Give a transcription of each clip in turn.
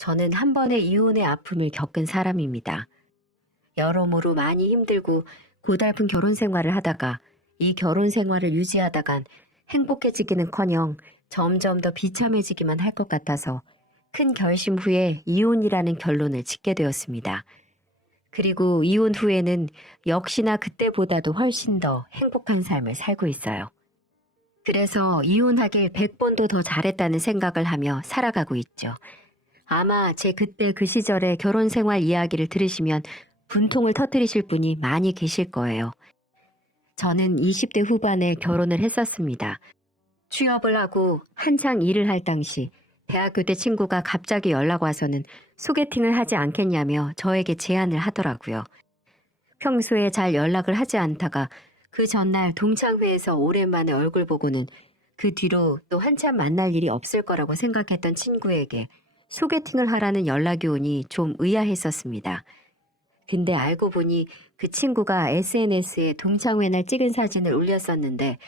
저는 한 번의 이혼의 아픔을 겪은 사람입니다. 여러모로 많이 힘들고 고달픈 결혼 생활을 하다가 이 결혼 생활을 유지하다간 행복해지기는커녕 점점 더 비참해지기만 할 것 같아서 큰 결심 후에 이혼이라는 결론을 짓게 되었습니다. 그리고 이혼 후에는 역시나 그때보다도 훨씬 더 행복한 삶을 살고 있어요. 그래서 이혼하길 100번도 더 잘했다는 생각을 하며 살아가고 있죠. 아마 제 그때 그 시절의 결혼 생활 이야기를 들으시면 분통을 터뜨리실 분이 많이 계실 거예요. 저는 20대 후반에 결혼을 했었습니다. 취업을 하고 한창 일을 할 당시 대학교 때 친구가 갑자기 연락 와서는 소개팅을 하지 않겠냐며 저에게 제안을 하더라고요. 평소에 잘 연락을 하지 않다가 그 전날 동창회에서 오랜만에 얼굴 보고는 그 뒤로 또 한참 만날 일이 없을 거라고 생각했던 친구에게 소개팅을 하라는 연락이 오니 좀 의아했었습니다. 근데 알고 보니 그 친구가 SNS에 동창회 날 찍은 사진을 올렸었는데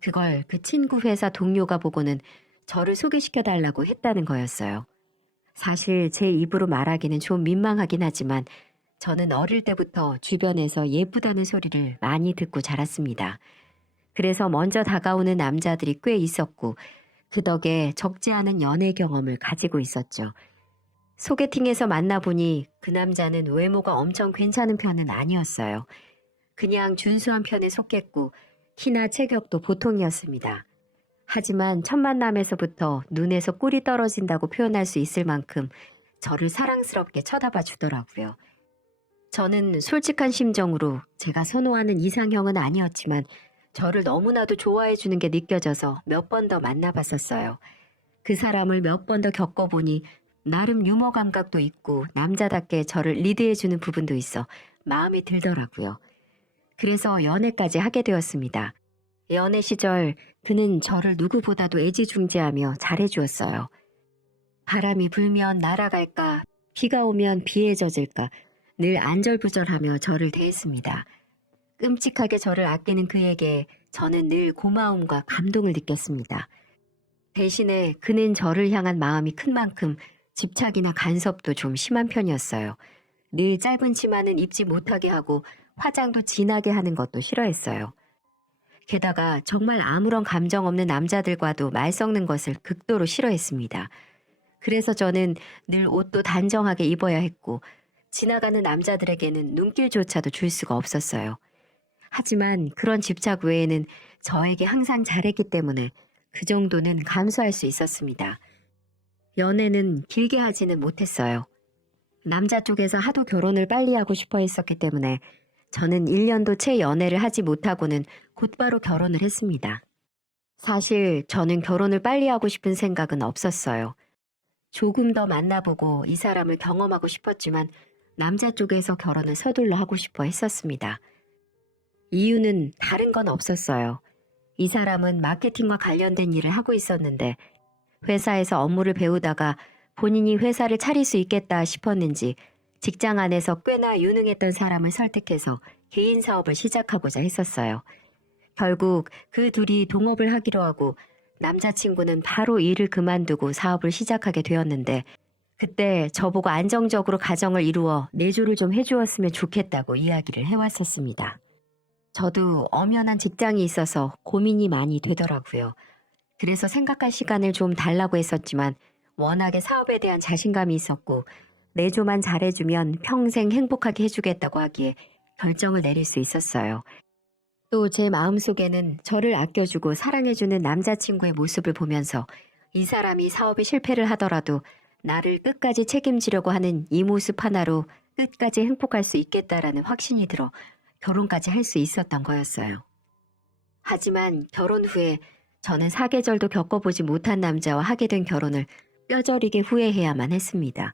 그걸 그 친구 회사 동료가 보고는 저를 소개시켜달라고 했다는 거였어요. 사실 제 입으로 말하기는 좀 민망하긴 하지만 저는 어릴 때부터 주변에서 예쁘다는 소리를 많이 듣고 자랐습니다. 그래서 먼저 다가오는 남자들이 꽤 있었고 그 덕에 적지 않은 연애 경험을 가지고 있었죠. 소개팅에서 만나보니 그 남자는 외모가 엄청 괜찮은 편은 아니었어요. 그냥 준수한 편에 속했고 키나 체격도 보통이었습니다. 하지만 첫 만남에서부터 눈에서 꿀이 떨어진다고 표현할 수 있을 만큼 저를 사랑스럽게 쳐다봐 주더라고요. 저는 솔직한 심정으로 제가 선호하는 이상형은 아니었지만 저를 너무나도 좋아해 주는 게 느껴져서 몇 번 더 만나봤었어요. 그 사람을 몇 번 더 겪어보니 나름 유머 감각도 있고 남자답게 저를 리드해주는 부분도 있어 마음에 들더라고요. 그래서 연애까지 하게 되었습니다. 연애 시절 그는 저를 누구보다도 애지중지하며 잘해주었어요. 바람이 불면 날아갈까, 비가 오면 비에 젖을까 늘 안절부절하며 저를 대했습니다. 끔찍하게 저를 아끼는 그에게 저는 늘 고마움과 감동을 느꼈습니다. 대신에 그는 저를 향한 마음이 큰 만큼 집착이나 간섭도 좀 심한 편이었어요. 늘 짧은 치마는 입지 못하게 하고 화장도 진하게 하는 것도 싫어했어요. 게다가 정말 아무런 감정 없는 남자들과도 말 섞는 것을 극도로 싫어했습니다. 그래서 저는 늘 옷도 단정하게 입어야 했고 지나가는 남자들에게는 눈길조차도 줄 수가 없었어요. 하지만 그런 집착 외에는 저에게 항상 잘했기 때문에 그 정도는 감수할 수 있었습니다. 연애는 길게 하지는 못했어요. 남자 쪽에서 하도 결혼을 빨리 하고 싶어 했었기 때문에 저는 1년도 채 연애를 하지 못하고는 곧바로 결혼을 했습니다. 사실 저는 결혼을 빨리 하고 싶은 생각은 없었어요. 조금 더 만나보고 이 사람을 경험하고 싶었지만 남자 쪽에서 결혼을 서둘러 하고 싶어 했었습니다. 이유는 다른 건 없었어요. 이 사람은 마케팅과 관련된 일을 하고 있었는데 회사에서 업무를 배우다가 본인이 회사를 차릴 수 있겠다 싶었는지 직장 안에서 꽤나 유능했던 사람을 설득해서 개인 사업을 시작하고자 했었어요. 결국 그 둘이 동업을 하기로 하고 남자친구는 바로 일을 그만두고 사업을 시작하게 되었는데 그때 저보고 안정적으로 가정을 이루어 내조를 좀 해주었으면 좋겠다고 이야기를 해왔었습니다. 저도 엄연한 직장이 있어서 고민이 많이 되더라고요. 그래서 생각할 시간을 좀 달라고 했었지만 워낙에 사업에 대한 자신감이 있었고 내조만 잘해주면 평생 행복하게 해주겠다고 하기에 결정을 내릴 수 있었어요. 또 제 마음속에는 저를 아껴주고 사랑해주는 남자친구의 모습을 보면서 이 사람이 사업에 실패를 하더라도 나를 끝까지 책임지려고 하는 이 모습 하나로 끝까지 행복할 수 있겠다라는 확신이 들어 결혼까지 할 수 있었던 거였어요. 하지만 결혼 후에 저는 사계절도 겪어보지 못한 남자와 하게 된 결혼을 뼈저리게 후회해야만 했습니다.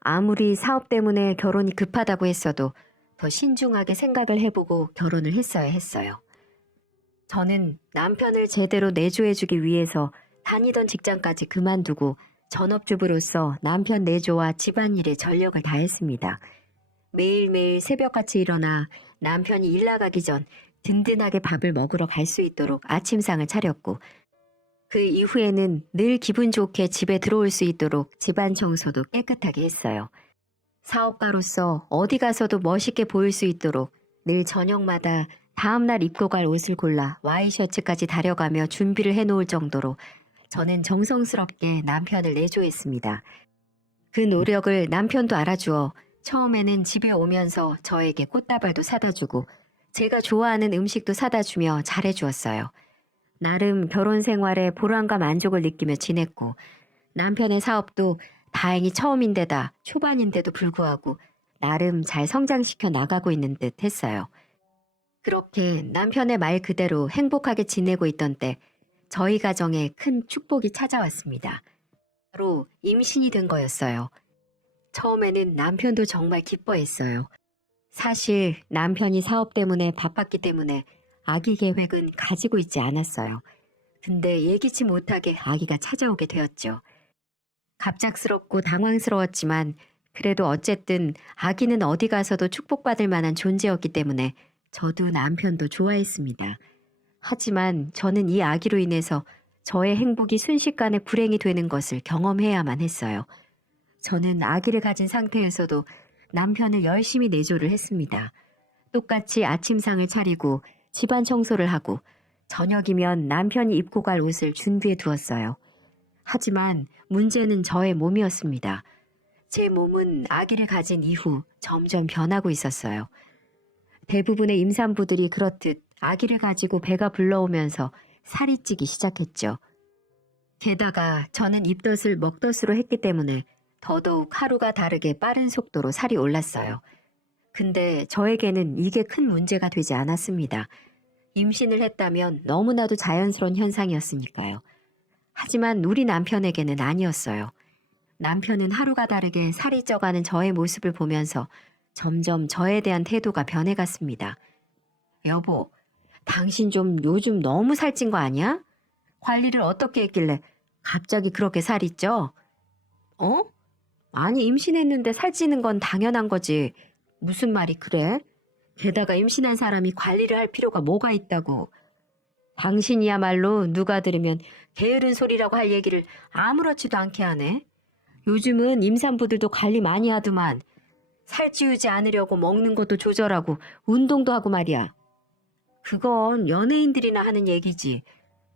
아무리 사업 때문에 결혼이 급하다고 했어도 더 신중하게 생각을 해보고 결혼을 했어야 했어요. 저는 남편을 제대로 내조해주기 위해서 다니던 직장까지 그만두고 전업주부로서 남편 내조와 집안일에 전력을 다했습니다. 매일매일 새벽같이 일어나 남편이 일 나가기 전 든든하게 밥을 먹으러 갈 수 있도록 아침상을 차렸고 그 이후에는 늘 기분 좋게 집에 들어올 수 있도록 집안 청소도 깨끗하게 했어요. 사업가로서 어디 가서도 멋있게 보일 수 있도록 늘 저녁마다 다음날 입고 갈 옷을 골라 와이셔츠까지 다려가며 준비를 해놓을 정도로 저는 정성스럽게 남편을 내조했습니다. 그 노력을 남편도 알아주어 처음에는 집에 오면서 저에게 꽃다발도 사다 주고 제가 좋아하는 음식도 사다 주며 잘해주었어요. 나름 결혼 생활에 보람과 만족을 느끼며 지냈고 남편의 사업도 다행히 처음인데다 초반인데도 불구하고 나름 잘 성장시켜 나가고 있는 듯 했어요. 그렇게 남편의 말 그대로 행복하게 지내고 있던 때 저희 가정에 큰 축복이 찾아왔습니다. 바로 임신이 된 거였어요. 처음에는 남편도 정말 기뻐했어요. 사실 남편이 사업 때문에 바빴기 때문에 아기 계획은 가지고 있지 않았어요. 근데 예기치 못하게 아기가 찾아오게 되었죠. 갑작스럽고 당황스러웠지만 그래도 어쨌든 아기는 어디 가서도 축복받을 만한 존재였기 때문에 저도 남편도 좋아했습니다. 하지만 저는 이 아기로 인해서 저의 행복이 순식간에 불행이 되는 것을 경험해야만 했어요. 저는 아기를 가진 상태에서도 남편을 열심히 내조를 했습니다. 똑같이 아침상을 차리고 집안 청소를 하고 저녁이면 남편이 입고 갈 옷을 준비해 두었어요. 하지만 문제는 저의 몸이었습니다. 제 몸은 아기를 가진 이후 점점 변하고 있었어요. 대부분의 임산부들이 그렇듯 아기를 가지고 배가 불러오면서 살이 찌기 시작했죠. 게다가 저는 입덧을 먹덧으로 했기 때문에 더더욱 하루가 다르게 빠른 속도로 살이 올랐어요. 근데 저에게는 이게 큰 문제가 되지 않았습니다. 임신을 했다면 너무나도 자연스러운 현상이었으니까요. 하지만 우리 남편에게는 아니었어요. 남편은 하루가 다르게 살이 쪄가는 저의 모습을 보면서 점점 저에 대한 태도가 변해갔습니다. 여보, 당신 좀 요즘 너무 살찐 거 아니야? 관리를 어떻게 했길래 갑자기 그렇게 살이 쪄? 어? 아니, 임신했는데 살찌는 건 당연한 거지. 무슨 말이 그래? 게다가 임신한 사람이 관리를 할 필요가 뭐가 있다고. 당신이야말로 누가 들으면 게으른 소리라고 할 얘기를 아무렇지도 않게 하네. 요즘은 임산부들도 관리 많이 하더만. 살찌우지 않으려고 먹는 것도 조절하고 운동도 하고 말이야. 그건 연예인들이나 하는 얘기지.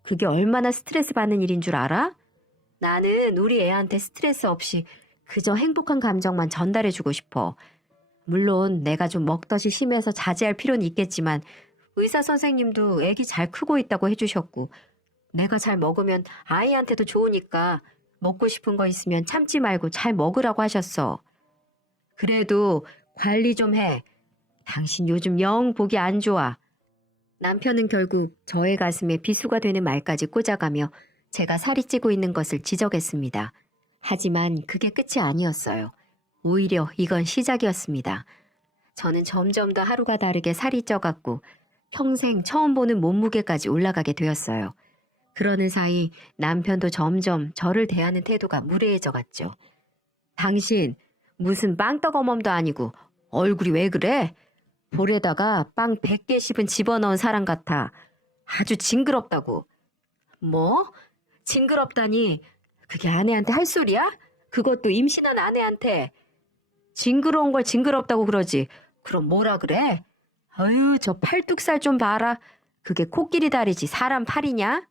그게 얼마나 스트레스 받는 일인 줄 알아? 나는 우리 애한테 스트레스 없이 그저 행복한 감정만 전달해주고 싶어. 물론 내가 좀 먹덧이 심해서 자제할 필요는 있겠지만 의사 선생님도 애기 잘 크고 있다고 해주셨고 내가 잘 먹으면 아이한테도 좋으니까 먹고 싶은 거 있으면 참지 말고 잘 먹으라고 하셨어. 그래도 관리 좀 해. 당신 요즘 영 보기 안 좋아. 남편은 결국 저의 가슴에 비수가 되는 말까지 꽂아가며 제가 살이 찌고 있는 것을 지적했습니다. 하지만 그게 끝이 아니었어요. 오히려 이건 시작이었습니다. 저는 점점 더 하루가 다르게 살이 쪄갔고 평생 처음 보는 몸무게까지 올라가게 되었어요. 그러는 사이 남편도 점점 저를 대하는 태도가 무례해져 갔죠. 당신 무슨 빵떡어멈도 아니고 얼굴이 왜 그래? 볼에다가 빵 100개 씹은 집어넣은 사람 같아. 아주 징그럽다고. 뭐? 징그럽다니 그게 아내한테 할 소리야? 그것도 임신한 아내한테. 징그러운 걸 징그럽다고 그러지. 그럼 뭐라 그래? 아유, 저 팔뚝살 좀 봐라. 그게 코끼리 다리지 사람 팔이냐?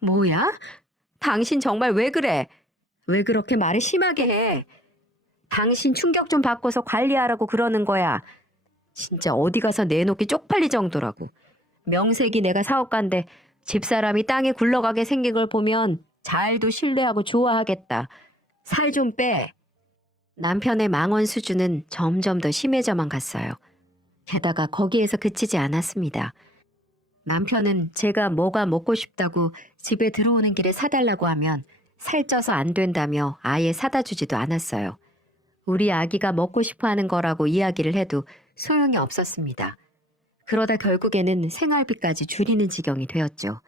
뭐야? 당신 정말 왜 그래? 왜 그렇게 말을 심하게 해? 당신 충격 좀 받고서 관리하라고 그러는 거야. 진짜 어디 가서 내놓기 쪽팔릴 정도라고. 명색이 내가 사업가인데 집사람이 땅에 굴러가게 생긴 걸 보면 잘도 신뢰하고 좋아하겠다. 살 좀 빼. 남편의 망언 수준은 점점 더 심해져만 갔어요. 게다가 거기에서 그치지 않았습니다. 남편은 제가 뭐가 먹고 싶다고 집에 들어오는 길에 사달라고 하면 살쪄서 안 된다며 아예 사다 주지도 않았어요. 우리 아기가 먹고 싶어 하는 거라고 이야기를 해도 소용이 없었습니다. 그러다 결국에는 생활비까지 줄이는 지경이 되었죠.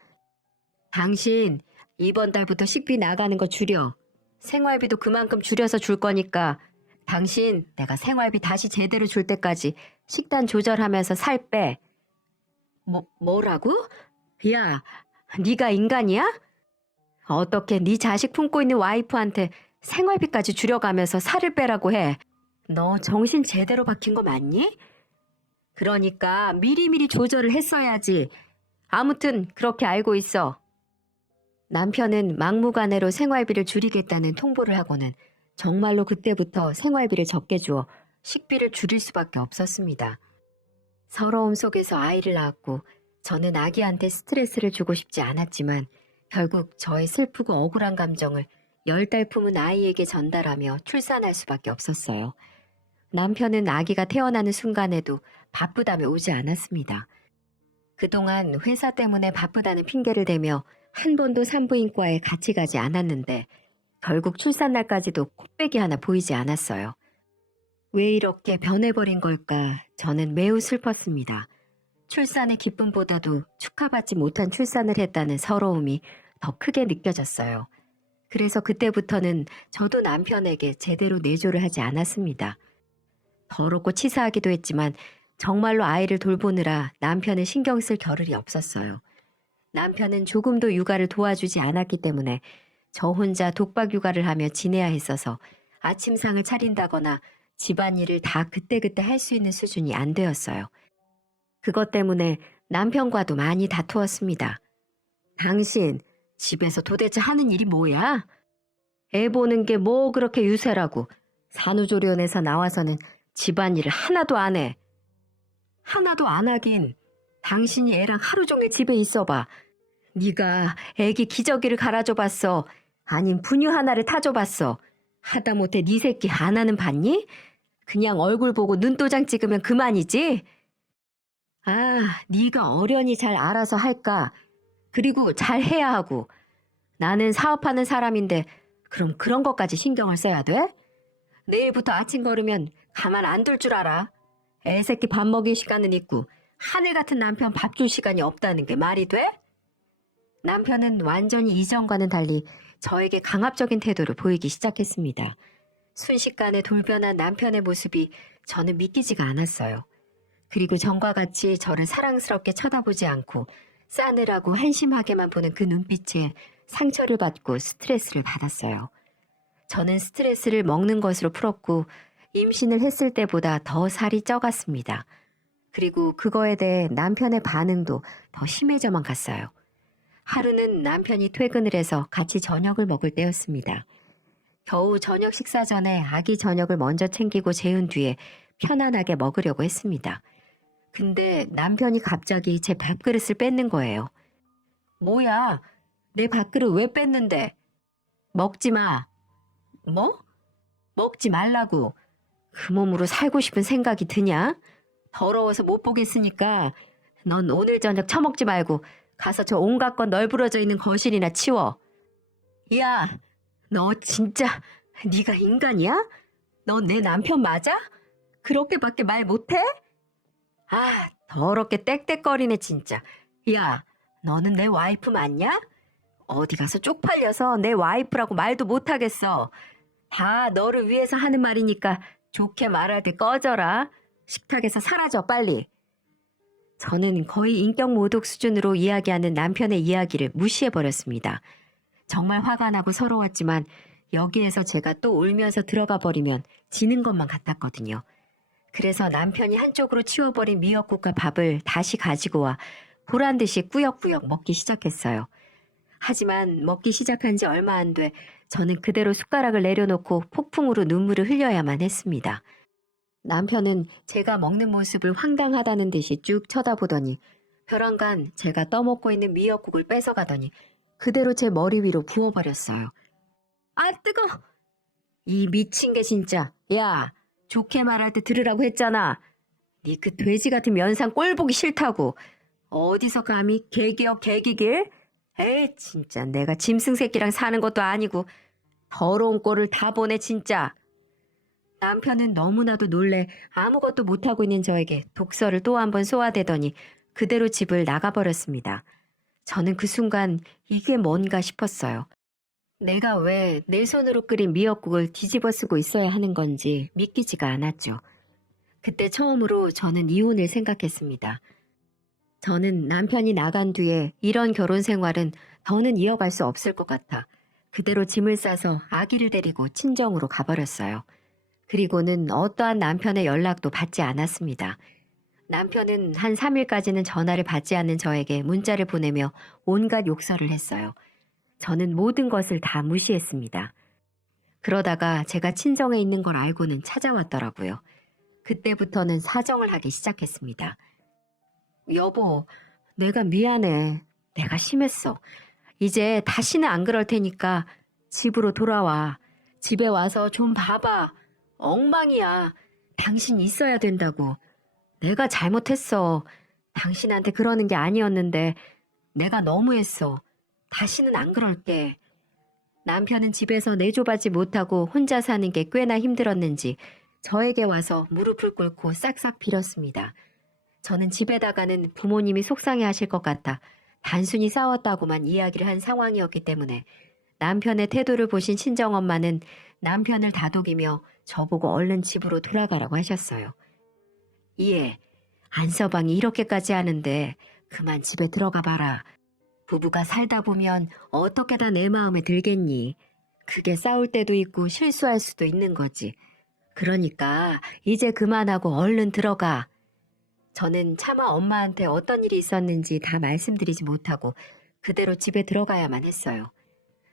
당신 이번 달부터 식비 나가는 거 줄여. 생활비도 그만큼 줄여서 줄 거니까 당신 내가 생활비 다시 제대로 줄 때까지 식단 조절하면서 살 빼. 뭐라고? 야, 네가 인간이야? 어떻게 네 자식 품고 있는 와이프한테 생활비까지 줄여가면서 살을 빼라고 해. 너 정신 제대로 박힌 거 맞니? 그러니까 미리미리 조절을 했어야지. 아무튼 그렇게 알고 있어. 남편은 막무가내로 생활비를 줄이겠다는 통보를 하고는 정말로 그때부터 생활비를 적게 주어 식비를 줄일 수밖에 없었습니다. 서러움 속에서 아이를 낳았고 저는 아기한테 스트레스를 주고 싶지 않았지만 결국 저의 슬프고 억울한 감정을 10달 품은 아이에게 전달하며 출산할 수밖에 없었어요. 남편은 아기가 태어나는 순간에도 바쁘다며 오지 않았습니다. 그동안 회사 때문에 바쁘다는 핑계를 대며 한 번도 산부인과에 같이 가지 않았는데 결국 출산날까지도 코빼기 하나 보이지 않았어요. 왜 이렇게 변해버린 걸까 저는 매우 슬펐습니다. 출산의 기쁨보다도 축하받지 못한 출산을 했다는 서러움이 더 크게 느껴졌어요. 그래서 그때부터는 저도 남편에게 제대로 내조를 하지 않았습니다. 더럽고 치사하기도 했지만 정말로 아이를 돌보느라 남편을 신경 쓸 겨를이 없었어요. 남편은 조금도 육아를 도와주지 않았기 때문에 저 혼자 독박 육아를 하며 지내야 했어서 아침상을 차린다거나 집안일을 다 그때그때 할 수 있는 수준이 안 되었어요. 그것 때문에 남편과도 많이 다투었습니다. 당신 집에서 도대체 하는 일이 뭐야? 애 보는 게 뭐 그렇게 유세라고. 산후조리원에서 나와서는 집안일을 하나도 안 해. 하나도 안 하긴. 당신이 애랑 하루 종일 집에 있어봐. 네가 애기 기저귀를 갈아줘봤어. 아님 분유 하나를 타줘봤어. 하다못해 네 새끼 하나는 봤니? 그냥 얼굴 보고 눈도장 찍으면 그만이지? 아, 네가 어련히 잘 알아서 할까? 그리고 잘 해야 하고. 나는 사업하는 사람인데 그럼 그런 것까지 신경을 써야 돼? 내일부터 아침 걸으면 가만 안 둘 줄 알아. 애 새끼 밥 먹일 시간은 있고 하늘 같은 남편 밥 줄 시간이 없다는 게 말이 돼? 남편은 완전히 이전과는 달리 저에게 강압적인 태도를 보이기 시작했습니다. 순식간에 돌변한 남편의 모습이 저는 믿기지가 않았어요. 그리고 전과 같이 저를 사랑스럽게 쳐다보지 않고 싸늘하고 한심하게만 보는 그 눈빛에 상처를 받고 스트레스를 받았어요. 저는 스트레스를 먹는 것으로 풀었고 임신을 했을 때보다 더 살이 쪄갔습니다. 그리고 그거에 대해 남편의 반응도 더 심해져만 갔어요. 하루는 남편이 퇴근을 해서 같이 저녁을 먹을 때였습니다. 겨우 저녁 식사 전에 아기 저녁을 먼저 챙기고 재운 뒤에 편안하게 먹으려고 했습니다. 근데 남편이 갑자기 제 밥그릇을 뺏는 거예요. 뭐야? 내 밥그릇 왜 뺐는데? 먹지 마. 뭐? 먹지 말라고. 그 몸으로 살고 싶은 생각이 드냐? 더러워서 못 보겠으니까 넌 오늘 저녁 처먹지 말고 가서 저 온갖 것 널브러져 있는 거실이나 치워. 야, 너 진짜 네가 인간이야? 너 내 남편 맞아? 그렇게밖에 말 못해? 아, 더럽게 떽떽거리네 진짜. 야, 너는 내 와이프 맞냐? 어디 가서 쪽팔려서 내 와이프라고 말도 못하겠어. 다 너를 위해서 하는 말이니까 좋게 말할 때 꺼져라. 식탁에서 사라져 빨리. 저는 거의 인격 모독 수준으로 이야기하는 남편의 이야기를 무시해버렸습니다. 정말 화가 나고 서러웠지만 여기에서 제가 또 울면서 들어가 버리면 지는 것만 같았거든요. 그래서 남편이 한쪽으로 치워버린 미역국과 밥을 다시 가지고 와 보란듯이 꾸역꾸역 먹기 시작했어요. 하지만 먹기 시작한 지 얼마 안 돼 저는 그대로 숟가락을 내려놓고 폭풍으로 눈물을 흘려야만 했습니다. 남편은 제가 먹는 모습을 황당하다는 듯이 쭉 쳐다보더니 벼랑간 제가 떠먹고 있는 미역국을 뺏어가더니 그대로 제 머리 위로 부어버렸어요. 아, 뜨거! 이 미친 게 진짜. 야, 좋게 말할 때 들으라고 했잖아. 네 그 돼지 같은 면상 꼴 보기 싫다고. 어디서 감히 개기어 개기길? 에이, 진짜 내가 짐승 새끼랑 사는 것도 아니고 더러운 꼴을 다 보내 진짜. 남편은 너무나도 놀래 아무것도 못하고 있는 저에게 독서를 또 한 번 쏘아대더니 그대로 집을 나가버렸습니다. 저는 그 순간 이게 뭔가 싶었어요. 내가 왜 내 손으로 끓인 미역국을 뒤집어 쓰고 있어야 하는 건지 믿기지가 않았죠. 그때 처음으로 저는 이혼을 생각했습니다. 저는 남편이 나간 뒤에 이런 결혼 생활은 더는 이어갈 수 없을 것 같아 그대로 짐을 싸서 아기를 데리고 친정으로 가버렸어요. 그리고는 어떠한 남편의 연락도 받지 않았습니다. 남편은 한 3일까지는 전화를 받지 않는 저에게 문자를 보내며 온갖 욕설을 했어요. 저는 모든 것을 다 무시했습니다. 그러다가 제가 친정에 있는 걸 알고는 찾아왔더라고요. 그때부터는 사정을 하기 시작했습니다. 여보, 내가 미안해. 내가 심했어. 이제 다시는 안 그럴 테니까 집으로 돌아와. 집에 와서 좀 봐봐. 엉망이야. 당신 있어야 된다고. 내가 잘못했어. 당신한테 그러는 게 아니었는데 내가 너무했어. 다시는 안 그럴게. 남편은 집에서 내조받지 못하고 혼자 사는 게 꽤나 힘들었는지 저에게 와서 무릎을 꿇고 싹싹 빌었습니다. 저는 집에다가는 부모님이 속상해 하실 것 같아 단순히 싸웠다고만 이야기를 한 상황이었기 때문에 남편의 태도를 보신 친정엄마는 남편을 다독이며 저보고 얼른 집으로 돌아가라고 하셨어요. 예, 안서방이 이렇게까지 하는데 그만 집에 들어가 봐라. 부부가 살다 보면 어떻게 다 내 마음에 들겠니? 그게 싸울 때도 있고 실수할 수도 있는 거지. 그러니까 이제 그만하고 얼른 들어가. 저는 차마 엄마한테 어떤 일이 있었는지 다 말씀드리지 못하고 그대로 집에 들어가야만 했어요.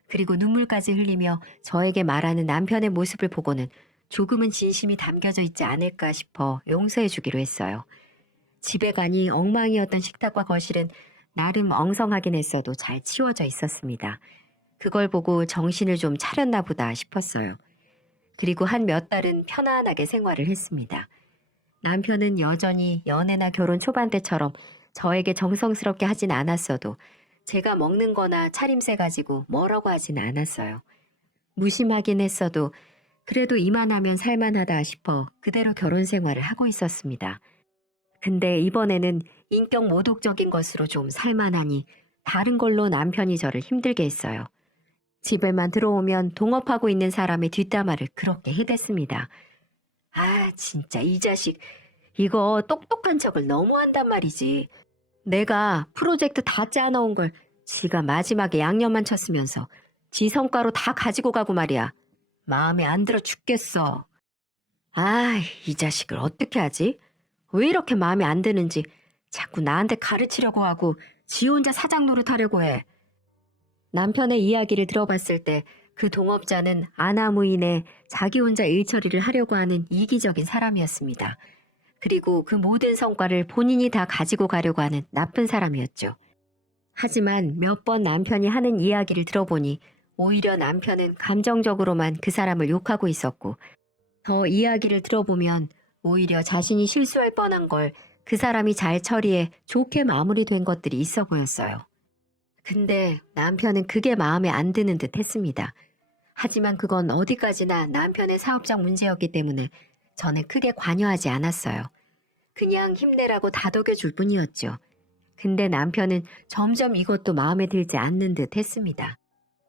그리고 눈물까지 흘리며 저에게 말하는 남편의 모습을 보고는 조금은 진심이 담겨져 있지 않을까 싶어 용서해 주기로 했어요. 집에 가니 엉망이었던 식탁과 거실은 나름 엉성하긴 했어도 잘 치워져 있었습니다. 그걸 보고 정신을 좀 차렸나 보다 싶었어요. 그리고 한 몇 달은 편안하게 생활을 했습니다. 남편은 여전히 연애나 결혼 초반 때처럼 저에게 정성스럽게 하진 않았어도 제가 먹는 거나 차림새 가지고 뭐라고 하진 않았어요. 무심하긴 했어도 그래도 이만하면 살만하다 싶어 그대로 결혼 생활을 하고 있었습니다. 근데 이번에는 인격 모독적인 것으로 좀 살만하니 다른 걸로 남편이 저를 힘들게 했어요. 집에만 들어오면 동업하고 있는 사람의 뒷담화를 그렇게 해댔습니다. 아, 진짜 이 자식 이거 똑똑한 척을 너무 한단 말이지. 내가 프로젝트 다 짜놓은 걸 지가 마지막에 양념만 쳤으면서 지 성과로 다 가지고 가고 말이야. 마음에 안 들어 죽겠어. 아, 이 자식을 어떻게 하지? 왜 이렇게 마음에 안 드는지 자꾸 나한테 가르치려고 하고 지 혼자 사장 노릇하려고 해. 남편의 이야기를 들어봤을 때 그 동업자는 아나무인에 자기 혼자 일 처리를 하려고 하는 이기적인 사람이었습니다. 그리고 그 모든 성과를 본인이 다 가지고 가려고 하는 나쁜 사람이었죠. 하지만 몇 번 남편이 하는 이야기를 들어보니 오히려 남편은 감정적으로만 그 사람을 욕하고 있었고 더 이야기를 들어보면 오히려 자신이 실수할 뻔한 걸 그 사람이 잘 처리해 좋게 마무리된 것들이 있어 보였어요. 근데 남편은 그게 마음에 안 드는 듯 했습니다. 하지만 그건 어디까지나 남편의 사업적 문제였기 때문에 저는 크게 관여하지 않았어요. 그냥 힘내라고 다독여 줄 뿐이었죠. 근데 남편은 점점 이것도 마음에 들지 않는 듯 했습니다.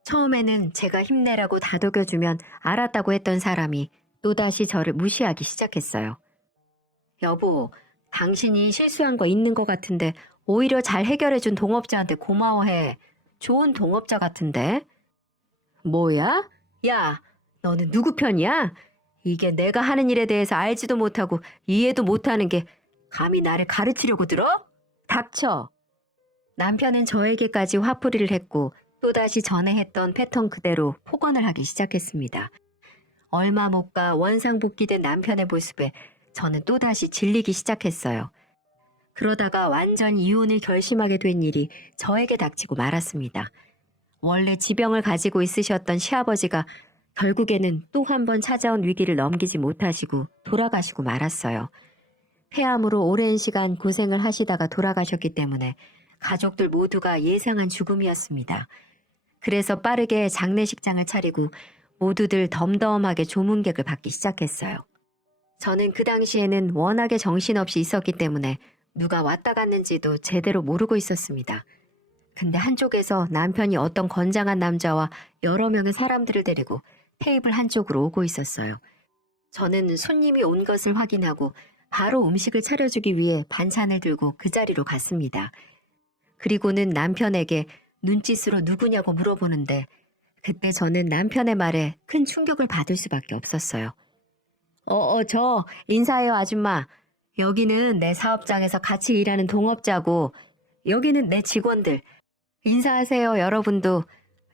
처음에는 제가 힘내라고 다독여주면 알았다고 했던 사람이 또다시 저를 무시하기 시작했어요. 여보, 당신이 실수한 거 있는 것 같은데 오히려 잘 해결해준 동업자한테 고마워해. 좋은 동업자 같은데? 뭐야? 야, 너는 누구 편이야? 이게 내가 하는 일에 대해서 알지도 못하고 이해도 못하는 게 감히 나를 가르치려고 들어? 닥쳐. 남편은 저에게까지 화풀이를 했고 또다시 전에 했던 패턴 그대로 폭언을 하기 시작했습니다. 얼마 못 가 원상복귀된 남편의 모습에 저는 또다시 질리기 시작했어요. 그러다가 완전 이혼을 결심하게 된 일이 저에게 닥치고 말았습니다. 원래 지병을 가지고 있으셨던 시아버지가 결국에는 또 한 번 찾아온 위기를 넘기지 못하시고 돌아가시고 말았어요. 폐암으로 오랜 시간 고생을 하시다가 돌아가셨기 때문에 가족들 모두가 예상한 죽음이었습니다. 그래서 빠르게 장례식장을 차리고 모두들 덤덤하게 조문객을 받기 시작했어요. 저는 그 당시에는 워낙에 정신없이 있었기 때문에 누가 왔다 갔는지도 제대로 모르고 있었습니다. 근데 한쪽에서 남편이 어떤 건장한 남자와 여러 명의 사람들을 데리고 테이블 한쪽으로 오고 있었어요. 저는 손님이 온 것을 확인하고 바로 음식을 차려주기 위해 반찬을 들고 그 자리로 갔습니다. 그리고는 남편에게 눈짓으로 누구냐고 물어보는데 그때 저는 남편의 말에 큰 충격을 받을 수밖에 없었어요. 저 인사해요 아줌마. 여기는 내 사업장에서 같이 일하는 동업자고 여기는 내 직원들. 인사하세요 여러분도.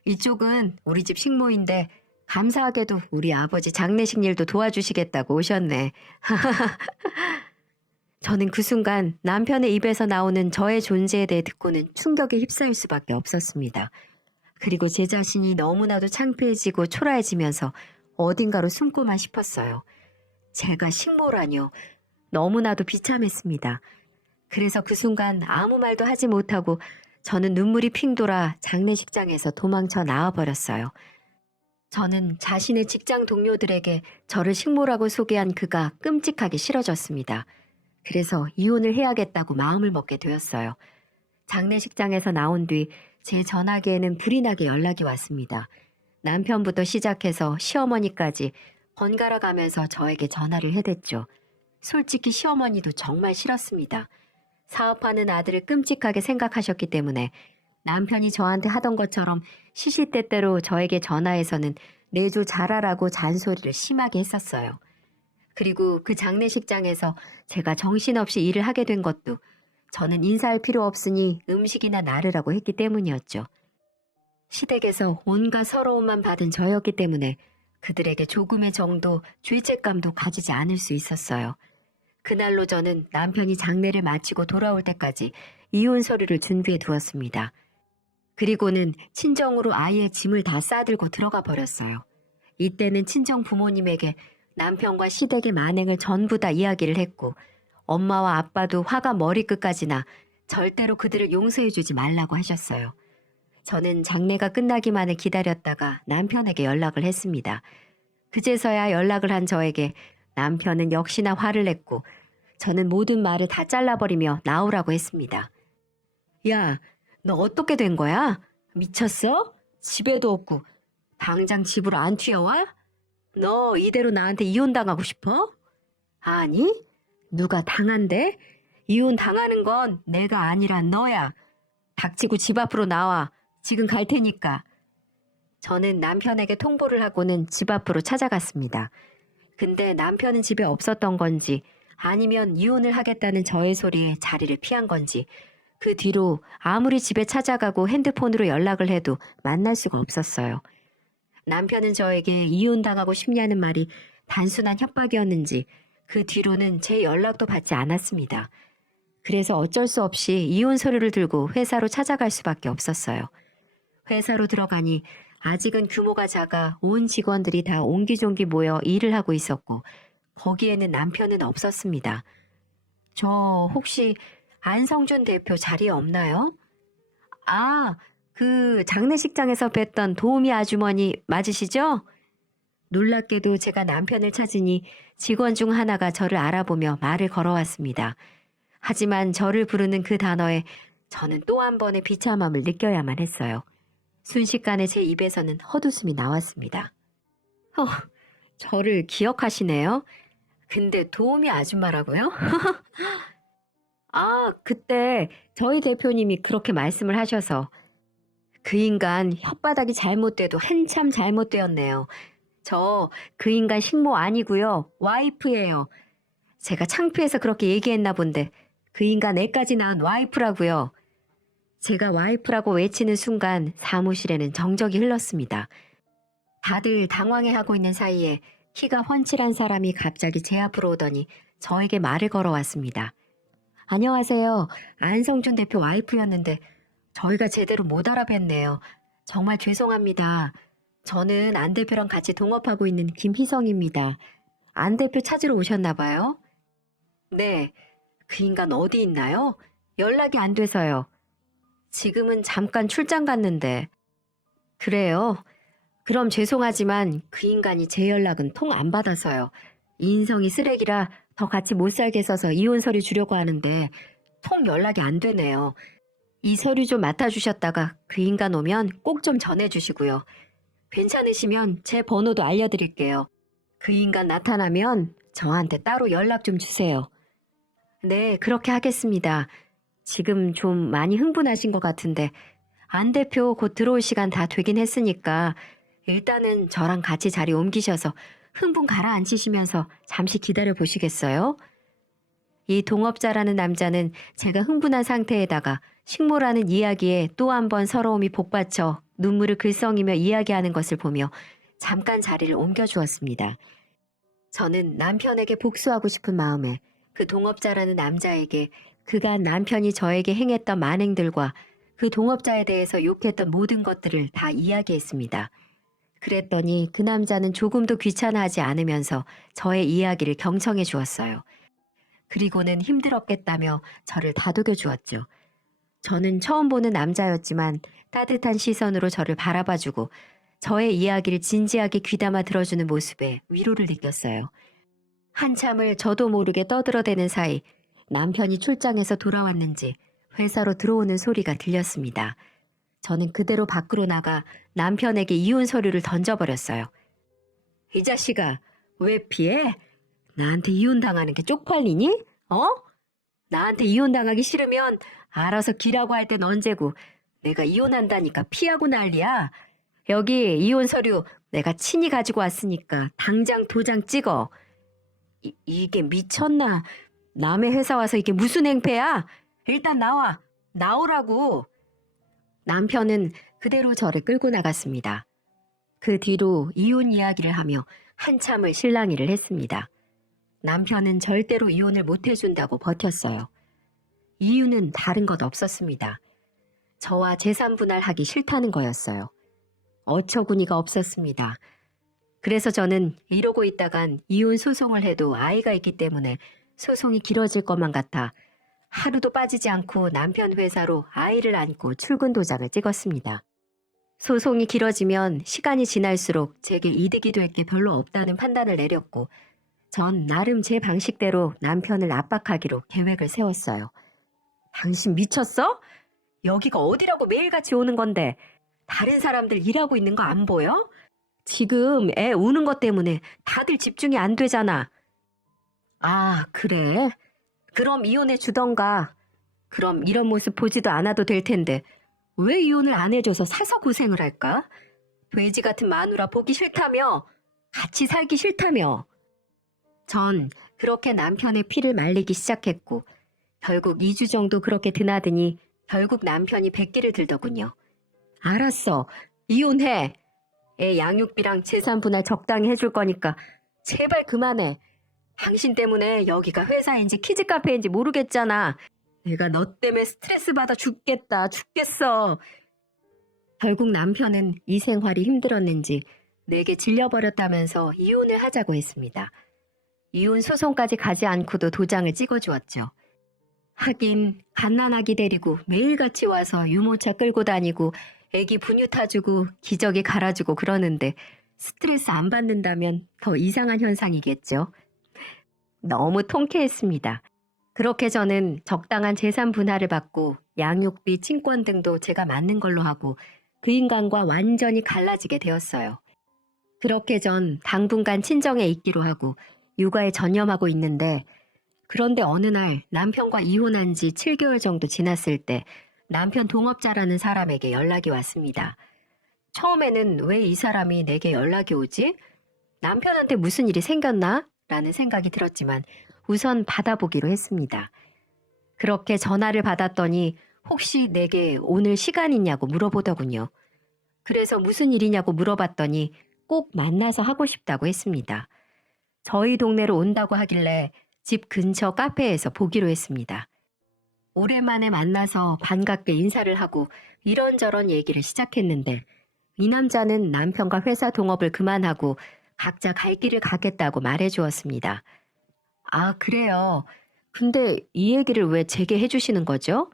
이쪽은 우리 집 식모인데 감사하게도 우리 아버지 장례식 일도 도와주시겠다고 오셨네. 저는 그 순간 남편의 입에서 나오는 저의 존재에 대해 듣고는 충격에 휩싸일 수밖에 없었습니다. 그리고 제 자신이 너무나도 창피해지고 초라해지면서 어딘가로 숨고만 싶었어요. 제가 식모라뇨. 너무나도 비참했습니다. 그래서 그 순간 아무 말도 하지 못하고 저는 눈물이 핑 돌아 장례식장에서 도망쳐 나와버렸어요. 저는 자신의 직장 동료들에게 저를 식모라고 소개한 그가 끔찍하게 싫어졌습니다. 그래서 이혼을 해야겠다고 마음을 먹게 되었어요. 장례식장에서 나온 뒤 제 전화기에는 불이 나게 연락이 왔습니다. 남편부터 시작해서 시어머니까지 번갈아 가면서 저에게 전화를 해댔죠. 솔직히 시어머니도 정말 싫었습니다. 사업하는 아들을 끔찍하게 생각하셨기 때문에 남편이 저한테 하던 것처럼 시시때때로 저에게 전화해서는 내조 잘하라고 잔소리를 심하게 했었어요. 그리고 그 장례식장에서 제가 정신없이 일을 하게 된 것도 저는 인사할 필요 없으니 음식이나 나르라고 했기 때문이었죠. 시댁에서 온갖 서러움만 받은 저였기 때문에 그들에게 조금의 정도 죄책감도 가지지 않을 수 있었어요. 그날로 저는 남편이 장례를 마치고 돌아올 때까지 이혼 서류를 준비해 두었습니다. 그리고는 친정으로 아이의 짐을 다 싸들고 들어가 버렸어요. 이때는 친정 부모님에게 남편과 시댁의 만행을 전부 다 이야기를 했고 엄마와 아빠도 화가 머리끝까지 나 절대로 그들을 용서해주지 말라고 하셨어요. 저는 장례가 끝나기만을 기다렸다가 남편에게 연락을 했습니다. 그제서야 연락을 한 저에게 남편은 역시나 화를 냈고 저는 모든 말을 다 잘라버리며 나오라고 했습니다. 야, 너 어떻게 된 거야? 미쳤어? 집에도 없고 당장 집으로 안 튀어와? 너 이대로 나한테 이혼당하고 싶어? 아니, 누가 당한대? 이혼 당하는 건 내가 아니라 너야. 닥치고 집 앞으로 나와. 지금 갈 테니까. 저는 남편에게 통보를 하고는 집 앞으로 찾아갔습니다. 근데 남편은 집에 없었던 건지 아니면 이혼을 하겠다는 저의 소리에 자리를 피한 건지 그 뒤로 아무리 집에 찾아가고 핸드폰으로 연락을 해도 만날 수가 없었어요. 남편은 저에게 이혼당하고 싶냐는 말이 단순한 협박이었는지 그 뒤로는 제 연락도 받지 않았습니다. 그래서 어쩔 수 없이 이혼 서류를 들고 회사로 찾아갈 수밖에 없었어요. 회사로 들어가니 아직은 규모가 작아 온 직원들이 다 옹기종기 모여 일을 하고 있었고 거기에는 남편은 없었습니다. 저 혹시 안성준 대표 자리에 없나요? 아, 그 장례식장에서 뵀던 도우미 아주머니 맞으시죠? 놀랍게도 제가 남편을 찾으니 직원 중 하나가 저를 알아보며 말을 걸어왔습니다. 하지만 저를 부르는 그 단어에 저는 또 한 번의 비참함을 느껴야만 했어요. 순식간에 제 입에서는 헛웃음이 나왔습니다. 저를 기억하시네요? 근데 도우미 아줌마라고요? 그때 저희 대표님이 그렇게 말씀을 하셔서 그 인간 혓바닥이 잘못돼도 한참 잘못되었네요. 저 그 인간 식모 아니고요. 와이프예요. 제가 창피해서 그렇게 얘기했나 본데 그 인간 애까지 낳은 와이프라고요. 제가 와이프라고 외치는 순간 사무실에는 정적이 흘렀습니다. 다들 당황해하고 있는 사이에 키가 훤칠한 사람이 갑자기 제 앞으로 오더니 저에게 말을 걸어왔습니다. 안녕하세요. 안성준 대표 와이프였는데 저희가 제대로 못 알아뵀네요. 정말 죄송합니다. 저는 안 대표랑 같이 동업하고 있는 김희성입니다. 안 대표 찾으러 오셨나 봐요? 네. 그 인간 어디 있나요? 연락이 안 돼서요. 지금은 잠깐 출장 갔는데. 그래요? 그럼 죄송하지만 그 인간이 제 연락은 통 안 받아서요. 인성이 쓰레기라 더 같이 못 살게 써서 이혼 서류 주려고 하는데 통 연락이 안 되네요. 이 서류 좀 맡아주셨다가 그 인간 오면 꼭 좀 전해주시고요. 괜찮으시면 제 번호도 알려드릴게요. 그 인간 나타나면 저한테 따로 연락 좀 주세요. 네, 그렇게 하겠습니다. 지금 좀 많이 흥분하신 것 같은데 안 대표 곧 들어올 시간 다 되긴 했으니까 일단은 저랑 같이 자리 옮기셔서 흥분 가라앉히시면서 잠시 기다려 보시겠어요? 이 동업자라는 남자는 제가 흥분한 상태에다가 식모라는 이야기에 또 한 번 서러움이 복받쳐 눈물을 글썽이며 이야기하는 것을 보며 잠깐 자리를 옮겨주었습니다. 저는 남편에게 복수하고 싶은 마음에 그 동업자라는 남자에게 그간 남편이 저에게 행했던 만행들과 그 동업자에 대해서 욕했던 모든 것들을 다 이야기했습니다. 그랬더니 그 남자는 조금도 귀찮아하지 않으면서 저의 이야기를 경청해 주었어요. 그리고는 힘들었겠다며 저를 다독여 주었죠. 저는 처음 보는 남자였지만 따뜻한 시선으로 저를 바라봐주고 저의 이야기를 진지하게 귀담아 들어주는 모습에 위로를 느꼈어요. 한참을 저도 모르게 떠들어대는 사이 남편이 출장에서 돌아왔는지 회사로 들어오는 소리가 들렸습니다. 저는 그대로 밖으로 나가 남편에게 이혼 서류를 던져버렸어요. 이 자식아, 왜 피해? 나한테 이혼당하는 게 쪽팔리니? 어? 나한테 이혼당하기 싫으면 알아서 기라고 할 땐 언제고 내가 이혼한다니까 피하고 난리야. 여기 이혼 서류 내가 친히 가지고 왔으니까 당장 도장 찍어. 이게 미쳤나? 남의 회사 와서 이게 무슨 행패야? 일단 나와. 나오라고. 남편은 그대로 저를 끌고 나갔습니다. 그 뒤로 이혼 이야기를 하며 한참을 실랑이를 했습니다. 남편은 절대로 이혼을 못 해준다고 버텼어요. 이유는 다른 것 없었습니다. 저와 재산 분할하기 싫다는 거였어요. 어처구니가 없었습니다. 그래서 저는 이러고 있다간 이혼 소송을 해도 아이가 있기 때문에 소송이 길어질 것만 같아 하루도 빠지지 않고 남편 회사로 아이를 안고 출근 도장을 찍었습니다. 소송이 길어지면 시간이 지날수록 제게 이득이 될 게 별로 없다는 판단을 내렸고 전 나름 제 방식대로 남편을 압박하기로 계획을 세웠어요. 당신 미쳤어? 여기가 어디라고 매일같이 오는 건데 다른 사람들 일하고 있는 거 안 보여? 지금 애 우는 것 때문에 다들 집중이 안 되잖아. 아, 그래? 그럼 이혼해 주던가. 그럼 이런 모습 보지도 않아도 될 텐데 왜 이혼을 안 해줘서 사서 고생을 할까? 돼지 같은 마누라 보기 싫다며? 같이 살기 싫다며? 전 그렇게 남편의 피를 말리기 시작했고 결국 2주 정도 그렇게 드나드니 결국 남편이 백기를 들더군요. 알았어. 이혼해. 애 양육비랑 재산 분할 적당히 해줄 거니까 제발 그만해. 당신 때문에 여기가 회사인지 키즈카페인지 모르겠잖아. 내가 너 때문에 스트레스 받아 죽겠어. 결국 남편은 이 생활이 힘들었는지 내게 질려버렸다면서 이혼을 하자고 했습니다. 이혼 소송까지 가지 않고도 도장을 찍어주었죠. 하긴 갓난아기 데리고 매일같이 와서 유모차 끌고 다니고 애기 분유 타주고 기저귀 갈아주고 그러는데 스트레스 안 받는다면 더 이상한 현상이겠죠. 너무 통쾌했습니다. 그렇게 저는 적당한 재산 분할을 받고 양육비, 친권 등도 제가 맞는 걸로 하고 그 인간과 완전히 갈라지게 되었어요. 그렇게 전 당분간 친정에 있기로 하고 육아에 전념하고 있는데 그런데 어느 날 남편과 이혼한 지 7개월 정도 지났을 때 남편 동업자라는 사람에게 연락이 왔습니다. 처음에는 왜 이 사람이 내게 연락이 오지? 남편한테 무슨 일이 생겼나? 라는 생각이 들었지만 우선 받아보기로 했습니다. 그렇게 전화를 받았더니 혹시 내게 오늘 시간 있냐고 물어보더군요. 그래서 무슨 일이냐고 물어봤더니 꼭 만나서 하고 싶다고 했습니다. 저희 동네로 온다고 하길래 집 근처 카페에서 보기로 했습니다. 오랜만에 만나서 반갑게 인사를 하고 이런저런 얘기를 시작했는데 이 남자는 남편과 회사 동업을 그만하고 각자 갈 길을 가겠다고 말해주었습니다. 아, 그래요. 근데 이 얘기를 왜 제게 해주시는 거죠?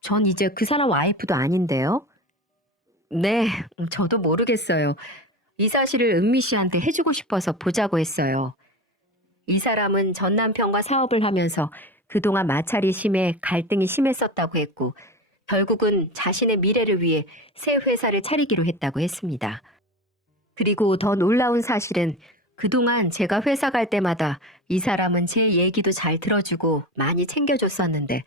전 이제 그 사람 와이프도 아닌데요. 네, 저도 모르겠어요. 이 사실을 은미 씨한테 해주고 싶어서 보자고 했어요. 이 사람은 전 남편과 사업을 하면서 그동안 마찰이 심해 갈등이 심했었다고 했고 결국은 자신의 미래를 위해 새 회사를 차리기로 했다고 했습니다. 그리고 더 놀라운 사실은 그동안 제가 회사 갈 때마다 이 사람은 제 얘기도 잘 들어주고 많이 챙겨줬었는데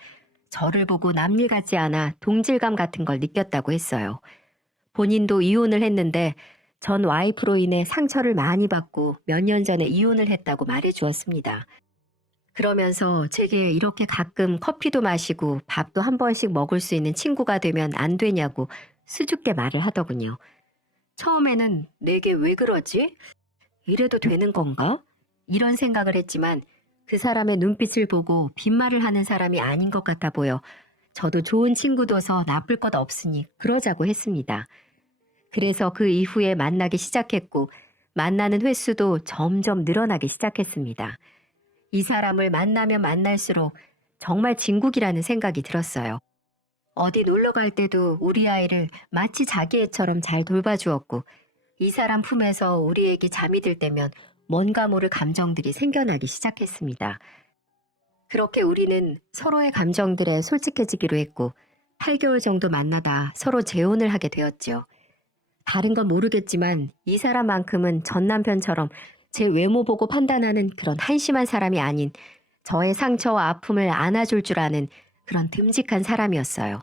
저를 보고 남일 같지 않아 동질감 같은 걸 느꼈다고 했어요. 본인도 이혼을 했는데 전 와이프로 인해 상처를 많이 받고 몇 년 전에 이혼을 했다고 말해 주었습니다. 그러면서 제게 이렇게 가끔 커피도 마시고 밥도 한 번씩 먹을 수 있는 친구가 되면 안 되냐고 수줍게 말을 하더군요. 처음에는 내게 왜 그러지? 이래도 되는 건가? 이런 생각을 했지만 그 사람의 눈빛을 보고 빈말을 하는 사람이 아닌 것 같아 보여 저도 좋은 친구도서 나쁠 것 없으니 그러자고 했습니다. 그래서 그 이후에 만나기 시작했고 만나는 횟수도 점점 늘어나기 시작했습니다. 이 사람을 만나면 만날수록 정말 진국이라는 생각이 들었어요. 어디 놀러 갈 때도 우리 아이를 마치 자기 애처럼 잘 돌봐주었고 이 사람 품에서 우리 애기 잠이 들 때면 뭔가 모를 감정들이 생겨나기 시작했습니다. 그렇게 우리는 서로의 감정들에 솔직해지기로 했고 8개월 정도 만나다 서로 재혼을 하게 되었죠. 다른 건 모르겠지만 이 사람만큼은 전 남편처럼 제 외모 보고 판단하는 그런 한심한 사람이 아닌 저의 상처와 아픔을 안아줄 줄 아는 그런 듬직한 사람이었어요.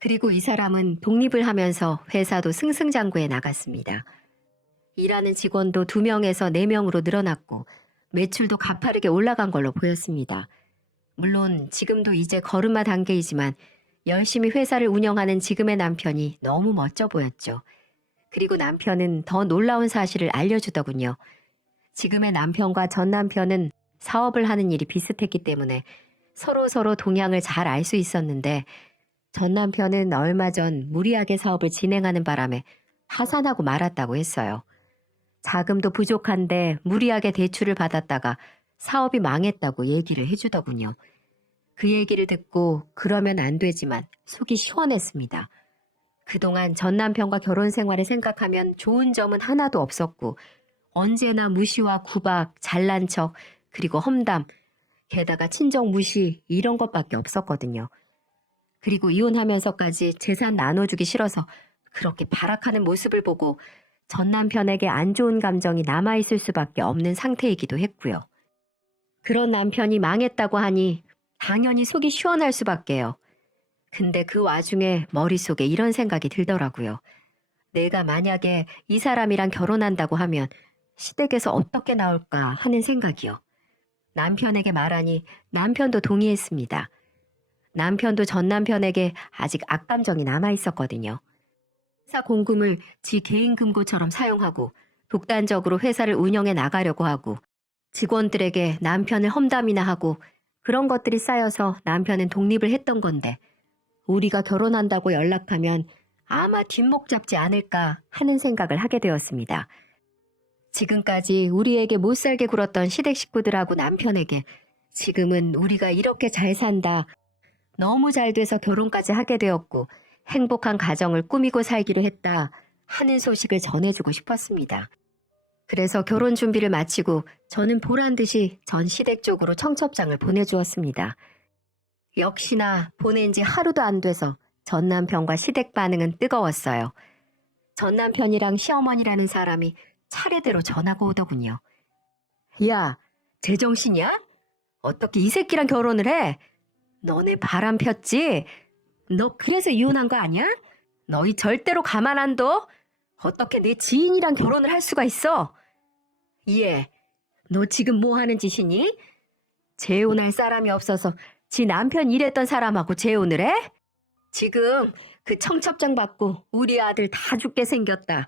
그리고 이 사람은 독립을 하면서 회사도 승승장구해 나갔습니다. 일하는 직원도 2명에서 4명으로 늘어났고 매출도 가파르게 올라간 걸로 보였습니다. 물론 지금도 이제 걸음마 단계이지만 열심히 회사를 운영하는 지금의 남편이 너무 멋져 보였죠. 그리고 남편은 더 놀라운 사실을 알려주더군요. 지금의 남편과 전 남편은 사업을 하는 일이 비슷했기 때문에 서로 동향을 잘 알 수 있었는데 전 남편은 얼마 전 무리하게 사업을 진행하는 바람에 파산하고 말았다고 했어요. 자금도 부족한데 무리하게 대출을 받았다가 사업이 망했다고 얘기를 해주더군요. 그 얘기를 듣고 그러면 안 되지만 속이 시원했습니다. 그동안 전 남편과 결혼 생활을 생각하면 좋은 점은 하나도 없었고 언제나 무시와 구박, 잘난 척, 그리고 험담, 게다가 친정 무시 이런 것밖에 없었거든요. 그리고 이혼하면서까지 재산 나눠주기 싫어서 그렇게 발악하는 모습을 보고 전 남편에게 안 좋은 감정이 남아있을 수밖에 없는 상태이기도 했고요. 그런 남편이 망했다고 하니 당연히 속이 시원할 수밖에요. 근데 그 와중에 머릿속에 이런 생각이 들더라고요. 내가 만약에 이 사람이랑 결혼한다고 하면 시댁에서 어떻게 나올까 하는 생각이요. 남편에게 말하니 남편도 동의했습니다. 남편도 전 남편에게 아직 악감정이 남아있었거든요. 회사 공금을 지 개인 금고처럼 사용하고 독단적으로 회사를 운영해 나가려고 하고 직원들에게 남편을 험담이나 하고 그런 것들이 쌓여서 남편은 독립을 했던 건데 우리가 결혼한다고 연락하면 아마 뒷목 잡지 않을까 하는 생각을 하게 되었습니다. 지금까지 우리에게 못 살게 굴었던 시댁 식구들하고 남편에게 지금은 우리가 이렇게 잘 산다, 너무 잘 돼서 결혼까지 하게 되었고 행복한 가정을 꾸미고 살기로 했다 하는 소식을 전해주고 싶었습니다. 그래서 결혼 준비를 마치고 저는 보란듯이 전 시댁 쪽으로 청첩장을 보내주었습니다. 역시나 보낸 지 하루도 안 돼서 전 남편과 시댁 반응은 뜨거웠어요. 전 남편이랑 시어머니라는 사람이 차례대로 전화가 오더군요. 야, 제정신이야? 어떻게 이 새끼랑 결혼을 해? 너네 바람 폈지? 너 그래서 이혼한 거 아니야? 너희 절대로 가만 안 둬? 어떻게 내 지인이랑 결혼을 할 수가 있어? 얘, 너 지금 뭐 하는 짓이니? 재혼할 사람이 없어서 지 남편 일했던 사람하고 재혼을 해? 지금 그 청첩장 받고 우리 아들 다 죽게 생겼다.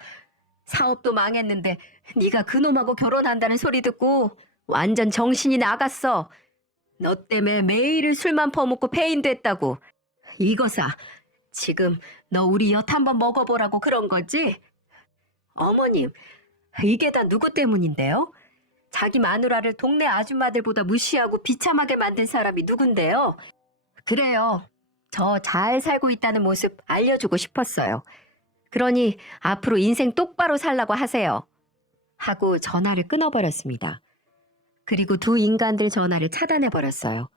사업도 망했는데 네가 그놈하고 결혼한다는 소리 듣고 완전 정신이 나갔어. 너 때문에 매일 술만 퍼먹고 폐인됐다고. 이거사, 지금 너 우리 엿 한번 먹어보라고 그런 거지? 어머님, 이게 다 누구 때문인데요? 자기 마누라를 동네 아줌마들보다 무시하고 비참하게 만든 사람이 누군데요? 그래요. 저 잘 살고 있다는 모습 알려주고 싶었어요. 그러니 앞으로 인생 똑바로 살라고 하세요. 하고 전화를 끊어버렸습니다. 그리고 두 인간들 전화를 차단해버렸어요.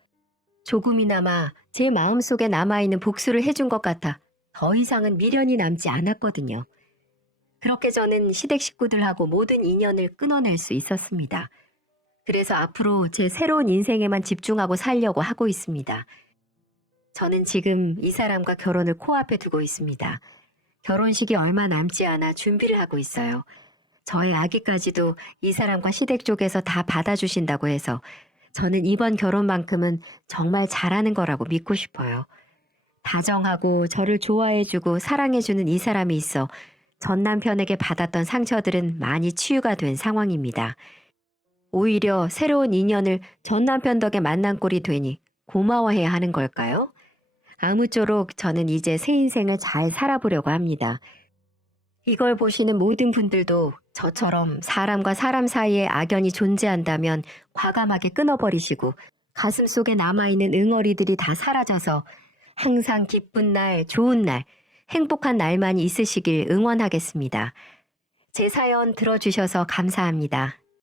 조금이나마 제 마음속에 남아있는 복수를 해준 것 같아 더 이상은 미련이 남지 않았거든요. 그렇게 저는 시댁 식구들하고 모든 인연을 끊어낼 수 있었습니다. 그래서 앞으로 제 새로운 인생에만 집중하고 살려고 하고 있습니다. 저는 지금 이 사람과 결혼을 코앞에 두고 있습니다. 결혼식이 얼마 남지 않아 준비를 하고 있어요. 저의 아기까지도 이 사람과 시댁 쪽에서 다 받아주신다고 해서 저는 이번 결혼만큼은 정말 잘하는 거라고 믿고 싶어요. 다정하고 저를 좋아해주고 사랑해주는 이 사람이 있어 전 남편에게 받았던 상처들은 많이 치유가 된 상황입니다. 오히려 새로운 인연을 전 남편 덕에 만난 꼴이 되니 고마워해야 하는 걸까요? 아무쪼록 저는 이제 새 인생을 잘 살아보려고 합니다. 이걸 보시는 모든 분들도 저처럼 사람과 사람 사이에 악연이 존재한다면 과감하게 끊어버리시고 가슴속에 남아있는 응어리들이 다 사라져서 항상 기쁜 날, 좋은 날, 행복한 날만이 있으시길 응원하겠습니다. 제 사연 들어주셔서 감사합니다.